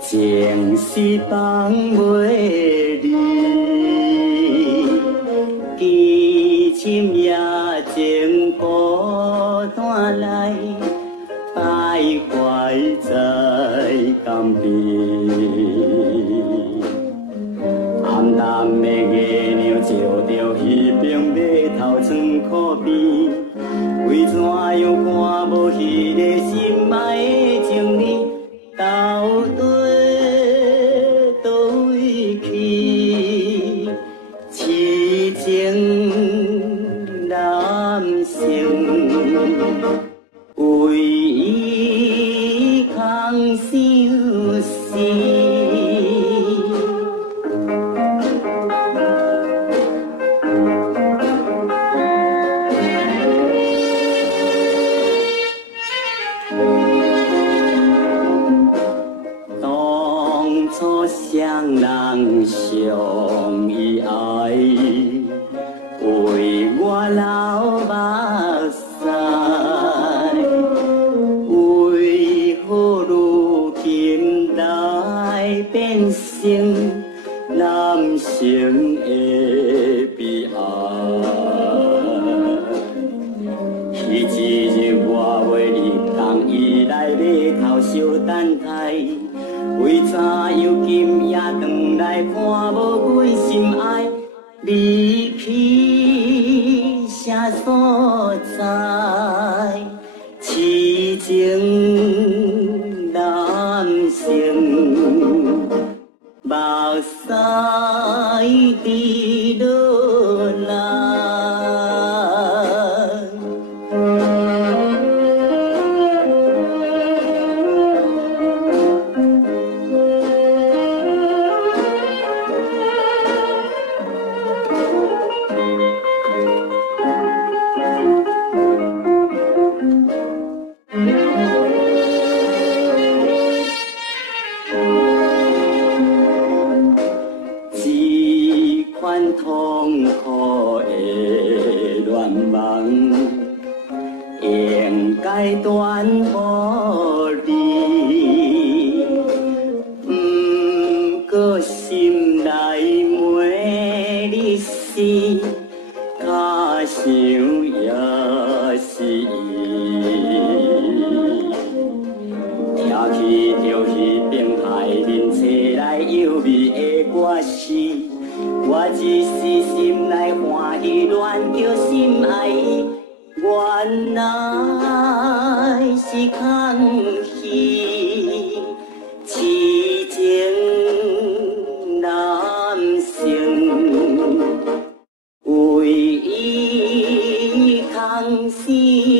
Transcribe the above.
情是放袂离，凄深夜情孤单来，徘徊在江边。暗淡的月亮照着彼边码头床靠边，为怎样看无迄个心爱的情人？到底倒位去？痴情男性为伊空相思。双人相依爱，为我流目屎，为何如今来变成男性的悲哀？彼一日我为你讲，伊来码头小等待。为怎样今夜转来看无阮心爱离去啥所在？痴情男性目屎滴落来。痛苦的恋梦，应该断无你。不过心内每日是，较想也是伊。听起着迄边海面吹来幽微的歌词。我只是心内欢喜，乱叫心爱伊，原来是空虚。痴情男性为伊空虚。